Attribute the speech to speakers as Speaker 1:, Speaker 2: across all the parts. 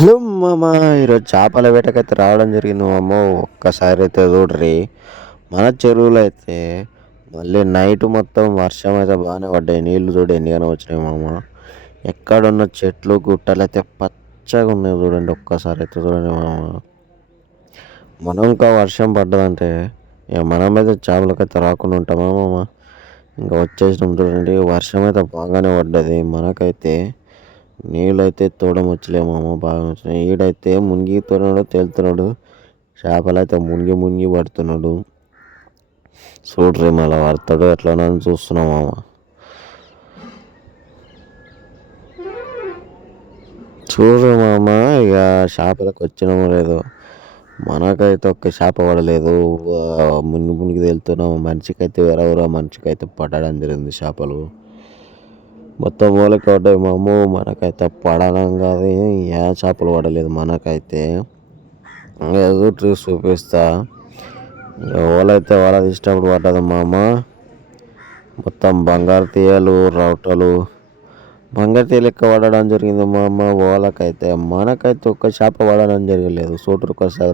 Speaker 1: Hello మామ ఈరోజు చేపల వేటకైతే రావడం జరిగింది మామ ఒక్కసారి అయితే చూడ్రి. మన చెరువులో అయితే మళ్ళీ నైట్ మొత్తం వర్షం అయితే బాగానే పడ్డాయి. నీళ్ళు చూడు ఎన్నిగానే వచ్చినాయి మామ. ఎక్కడున్న చెట్లు గుట్టలు అయితే పచ్చగా ఉన్నాయి చూడండి ఒక్కసారి అయితే చూడండి మామ. మనం ఇంకా వర్షం పడ్డదంటే ఇక మనం అయితే చేపలకైతే రాకుండా ఉంటామా మామ? ఇంకా వచ్చేసినాం చూడండి వర్షం అయితే బాగానే పడ్డది. మనకైతే నీళ్ళైతే అయితే తోడం బాగా వచ్చినాయి. ఈడైతే మునిగి తోడాడు తేలుతున్నాడు. చేపలైతే మునిగి మునిగి పడుతున్నాడు. చూడరే మళ్ళీ పడతాడు ఎట్లా చూస్తున్నాం మామ. చూడు మామ ఇక చేపలకు వచ్చినాము లేదో. మనకైతే ఒక్క చేప పడలేదు. మునిగి మునిగి తేలుతున్నాము మనిషికైతే ఎవరెవరో మనిషికైతే పడడం జరిగింది చేపలు. మొత్తం మూలకి పడ్డాయి మా మనకైతే పడడం కాదు ఏ చేపలు పడలేదు మనకైతే. ఏదో చూసి చూపిస్తా. ఓలైతే వాళ్ళది ఇష్టపడి పడ్డది మా అమ్మ మొత్తం బంగారు తీయలు రౌటలు. బంగారు తీయలు ఎక్కువ పడడం జరిగింది మామ అమ్మ ఓలకైతే మనకైతే ఒక్క చేప పడడం జరగలేదు సూటరు ఒకసారి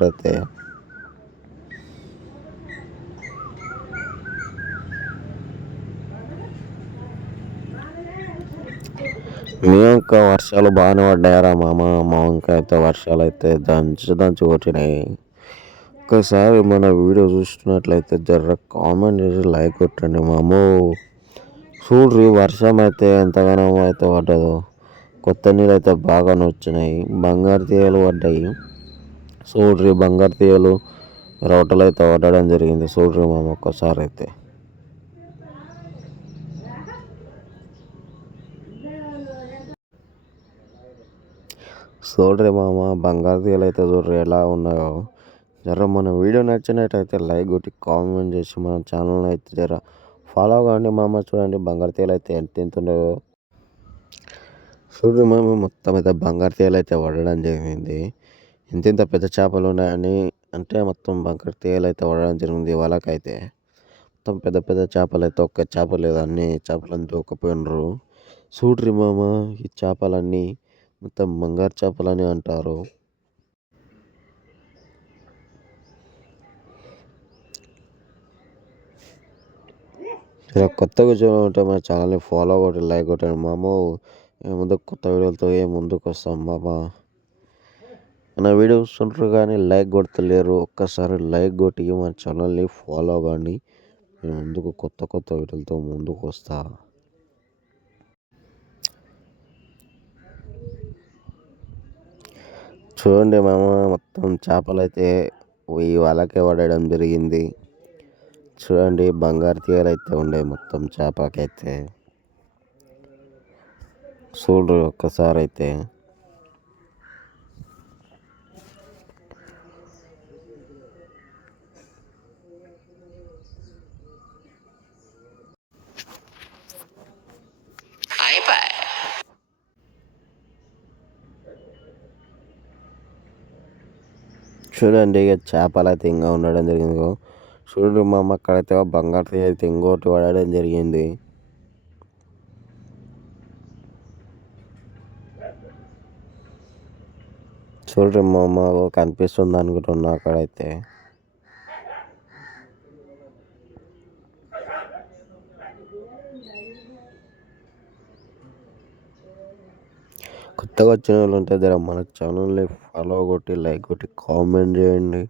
Speaker 1: మేము ఇంకా వర్షాలు బాగానే పడ్డాయరా మామ. మా ఇంకా అయితే వర్షాలు అయితే దంచి దంచి కొట్టినాయి. ఒక్కసారి మన వీడియో చూస్తున్నట్లయితే జర కామెంట్ చేసి లైక్ కొట్టండి మామ. చూడ్రి వర్షం అయితే ఎంతగానో అయితే పడ్డదో. కొత్త నీళ్ళు అయితే బాగానే వచ్చినాయి బంగారు తీయలు పడ్డాయి. చూడ్రి బంగారు తీయలు రోటలు అయితే పడడం జరిగింది. చూడ్రి మామ ఒక్కసారి అయితే. చూడరే మామ బంగారు తీగలు అయితే చూడరు ఎలా ఉన్నాయో. జర మన వీడియో నచ్చినట్టయితే లైక్ కొట్టి కామెంట్ చేసి మన ఛానల్ని అయితే జర ఫాలో కావండి మామ చూడండి బంగారు తీగలు అయితే ఎంత ఎంత ఉన్నాయో. చూడరు మామ మొత్తం అయితే బంగారు తీగలు అయితే పడడం జరిగింది. ఇంత ఇంత పెద్ద చేపలు ఉన్నాయని అంటే మొత్తం బంగారు తీగలు అయితే పడడం జరిగింది వాళ్ళకైతే మొత్తం పెద్ద పెద్ద చేపలు అయితే ఒక్క చేప లేదు అన్ని చేపలన్నీ దూకపోయినరు. చూడ్రి మామ ఈ చేపలన్నీ మొత్తం బంగారు చేపలని అంటారు. ఇలా కొత్తగా చూడాలంటే మన ఛానల్ని ఫాలో కొట్టి లైక్ కొట్టండి. మామ అమ్మ ముందు కొత్త వీడియోలతో ఏ ముందుకు వస్తాం మామ. మన వీడియో చూస్తుంటారు కానీ లైక్ కొడతలేరు. ఒక్కసారి లైక్ కొట్టి మన ఛానల్ని ఫాలో కానీ నేను ముందుకు కొత్త కొత్త వీడియోలతో ముందుకు వస్తాను చూడండి మామ మొత్తం చేపలు అయితే ఈ వలకే పడడం జరిగింది. చూడండి బంగారు తీగలు అయితే ఉండే మొత్తం చేపకైతే చూడు ఒక్కసారి అయితే చూడండి ఇక చేపలు అయితే ఇంకా ఉండడం జరిగింది. చూడండి మా అమ్మ అక్కడైతే బంగారు తీగ అయితే ఇంకోటి పడడం జరిగింది. చూడండి మా అమ్మ కనిపిస్తుంది అనుకుంటున్నా అక్కడైతే. కొత్తగా వచ్చిన వాళ్ళు ఉంటే జర మన ఛానల్ని ఫాలో కొట్టి లైక్ కొట్టి కామెంట్ చేయండి.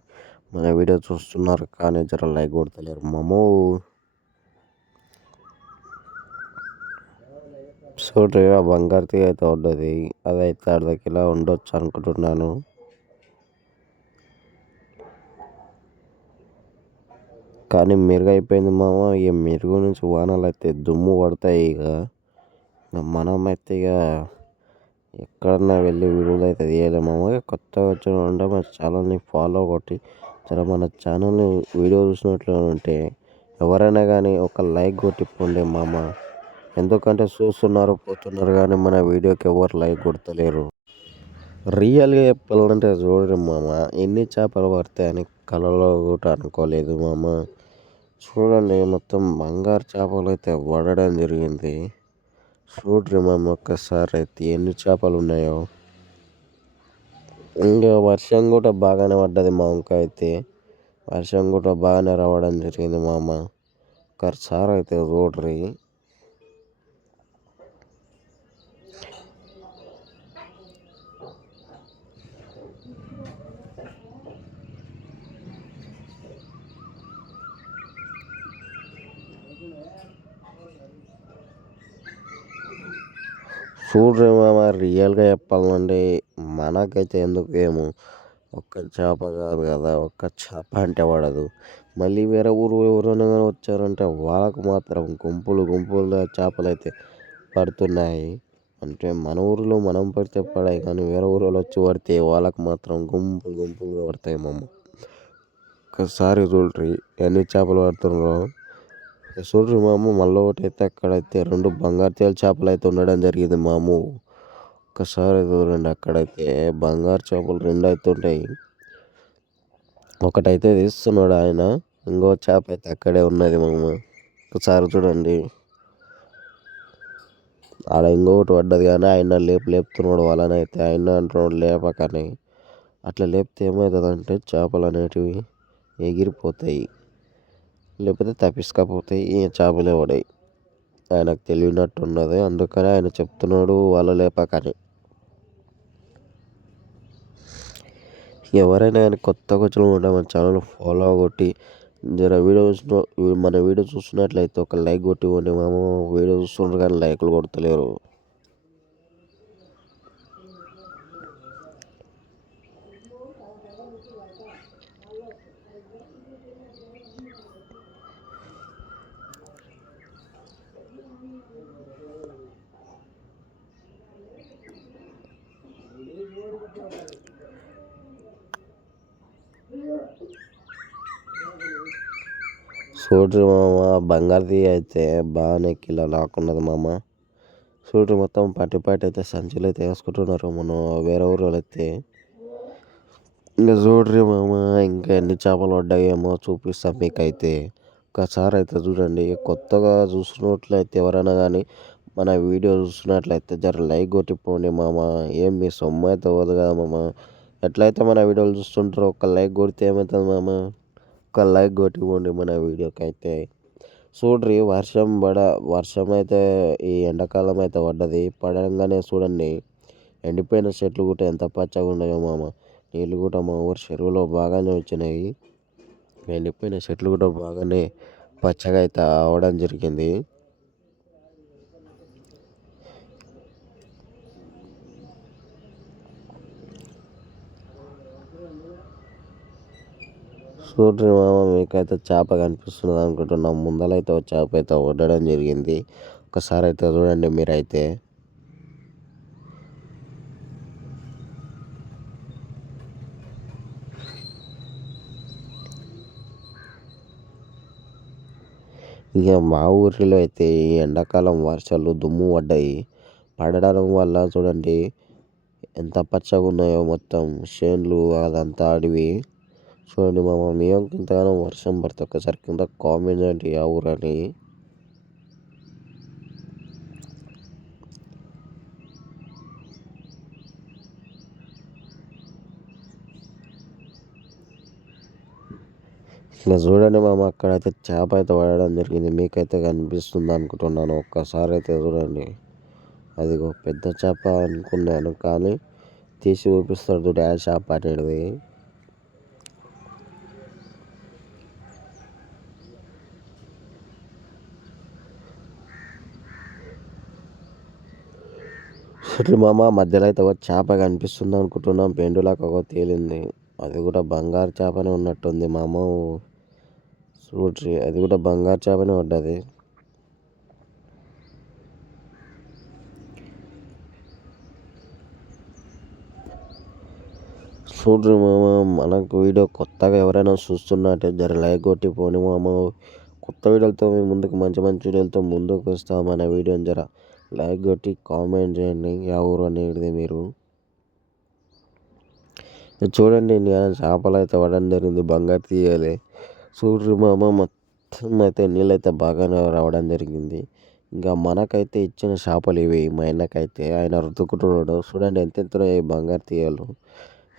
Speaker 1: మన వీడియో చూస్తున్నారు కానీ జర లైక్ కొడతలేరు. మామో. సో ఆ బంగారు తీగ అయితే ఉండదు అదైతే అర్ధ కిలో ఉండొచ్చు అనుకుంటున్నాను. కానీ మెరుగు అయిపోయింది మామ. ఈ మెరుగు నుంచి వానలు అయితే దుమ్ము పడతాయి ఇక ఇక మనం అయితే ఇక ఎక్కడన్నా వెళ్ళి వీడియోలు అయితే తీయలేము. మామ కొత్తగా వచ్చిన ఉంటే మన ఛానల్ని ఫాలో కొట్టి చాలా మన ఛానల్ని వీడియో చూసినట్లు ఉంటే ఎవరైనా కానీ ఒక లైక్ కొట్టిపోండి మామ. ఎందుకంటే చూస్తున్నారు పోతున్నారు కానీ మన వీడియోకి ఎవరు లైక్ కొడతలేరు. రియల్గా చెప్పాలంటే చూడండి మామ ఎన్ని చేపలు పడతాయని కలలో కూడా అనుకోలేదు మామ. చూడండి మొత్తం బంగారు చేపలు అయితే పడడం జరిగింది. చూడ్రి మామ ఒక్కసారి అయితే ఎన్ని చేపలు ఉన్నాయో ఇంకా వర్షం కూడా బాగానే పడ్డది మా వంక అయితే. వర్షం కూడా బాగానే రావడం జరిగింది మామ. ఒకసారి అయితే చూడ్రి. చూడరు మామ రియల్గా చెప్పాలంటే మనకైతే ఎందుకు ఏమో ఒక్క చేప కాదు కదా ఒక్క చేప అంటే పడదు. మళ్ళీ వేరే ఊరు ఎవరైనా కానీ వచ్చారంటే వాళ్ళకు మాత్రం గుంపులు గుంపులు చేపలు అయితే పడుతున్నాయి. అంటే మన ఊరిలో మనం పడితే పడాయి కానీ వేరే ఊళ్ళో వచ్చి పడితే వాళ్ళకు మాత్రం గుంపులు గుంపులుగా పడతాయి మామ ఒక్కసారి చూడ్రి ఎన్ని చేపలు పడుతున్నారో. చూడరు మాము. మళ్ళీ ఒకటి అయితే అక్కడైతే రెండు బంగారు తేలు చేపలు అయితే ఉండడం జరిగింది మాము. ఒక్కసారి చూడండి అక్కడైతే బంగారు చేపలు రెండు అయితే ఉంటాయి. ఒకటైతే తీస్తున్నాడు ఆయన. ఇంకో చేప అయితే అక్కడే ఉన్నది మామ. ఒకసారి చూడండి. ఆడ ఇంకొకటి పడ్డది కానీ ఆయన లేపు లేపుతున్నాడు వాళ్ళనైతే. అయితే ఆయన అంటున్నాడు లేపకని. అట్లా లేపితే ఏమవుతుందంటే చేపలు అనేటివి ఎగిరిపోతాయి. లేకపోతే తప్పించకపోతే ఈ చేపలే పడాయి ఆయనకు తెలియనట్టున్నది అందుకని ఆయన చెప్తున్నాడు వాళ్ళ లేపకని. ఎవరైనా కానీ కొత్తగా వచ్చిన ఉంటే మన ఛానల్ ఫాలో కొట్టి జర వీడియో చూసిన మన వీడియో చూస్తున్నట్లయితే ఒక లైక్ కొట్టి ఉండే మామ. వీడియో చూస్తున్నారు కానీ లైక్లు కొడతలేరు. చూడ్రి మామ బంగారుది అయితే బాగానే కిలో లాక్కున్నది మామ. చూడ్రి మొత్తం పట్టి పట్టి అయితే సంచులు అయితే వేసుకుంటున్నారు మనం వేరే ఊరు అయితే. ఇంకా చూడ్రి మామ ఇంకా ఎన్ని చేపలు పడ్డాయేమో చూపిస్తాం మీకైతే. ఒకసారి అయితే చూడండి కొత్తగా చూసినట్లయితే ఎవరైనా కానీ మన వీడియో చూస్తున్నట్లయితే జర లైక్ కొట్టిపోండి మామ. ఏం మీ సొమ్ము అయితే పోదు కదా మామ. ఎట్లయితే మన వీడియోలు చూస్తుంటారో ఒక లైక్ కొడితే ఏమవుతుంది మామ? ఒక లైక్ కొట్టిపోండి మన వీడియోకి అయితే చూడ్రి వర్షం పడ వర్షం అయితే ఈ ఎండాకాలం అయితే పడ్డది. పడంగానే చూడండి ఎండిపోయిన చెట్లు కూడా ఎంత పచ్చగా ఉన్నాయో మామ. నీళ్ళు కూడా మా ఊరు చెరువులో బాగానే వచ్చినాయి. ఎండిపోయిన చెట్లు కూడా బాగానే పచ్చగా అయితే అవడం జరిగింది. చూడండి మామ మీకైతే చేప కనిపిస్తున్నది అనుకుంటున్నాం. ముందలైతే ఒక చేప అయితే వడ్డడం జరిగింది. ఒకసారి అయితే చూడండి మీరైతే. ఇక మా ఊరిలో అయితే ఈ ఎండాకాలం వర్షాలు దుమ్ము పడ్డాయి. పడడం వల్ల చూడండి ఎంత పచ్చగా ఉన్నాయో మొత్తం చేన్లు అదంతా అడవి. చూడండి మామ మేము ఇంతగానో వర్షం పడితే ఒక్కసారి కింద కామెంట్ చేయండి ఆ ఊరని. ఇట్లా చూడండి మామ అక్కడైతే చేప అయితే పడడం జరిగింది మీకైతే కనిపిస్తుంది అనుకుంటున్నాను ఒక్కసారి అయితే చూడండి. అదిగో పెద్ద చేప అనుకున్నాను కానీ తీసి చూపిస్తాడు ఆ చేప అనేది. చూడు మామ మధ్యలో అయితే ఒక చేప కనిపిస్తుంది అనుకుంటున్నాం. పెండులాక ఒక తేలింది. అది కూడా బంగారు చేపనే ఉన్నట్టుంది మామ. చూడ్రి అది కూడా బంగారు చేపనే పడ్డది చూడ్రి మామ మనకు వీడియో కొత్తగా ఎవరైనా చూస్తున్నట్టే జర లైక్ కొట్టి పోని మామ. కొత్త వీడియోలతో మేము ముందుకు మంచి మంచి వీడియోలతో ముందుకు వస్తాం మన వీడియోని జర. లైక్ కొట్టి కామెంట్ చేయండి. ఎవరు ఊరు అనేది మీరు? చూడండి నేను చేపలు అయితే పడడం జరిగింది బంగారు తీయాలి. చూడరు మామ మొత్తం అయితే నీళ్ళు అయితే బాగానే రావడం జరిగింది. ఇంకా మనకైతే ఇచ్చిన చేపలు ఇవి మా ఆయనకైతే. ఆయన రుతుకుంటున్నాడు చూడండి ఎంత ఎంత బంగారు తీయాలు.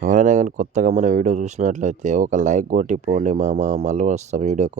Speaker 1: ఎవరైనా కానీ కొత్తగా మన వీడియో చూసినట్లయితే ఒక లైక్ కొట్టి పోండి మామ. మళ్ళీ వస్తాం వీడియోకు.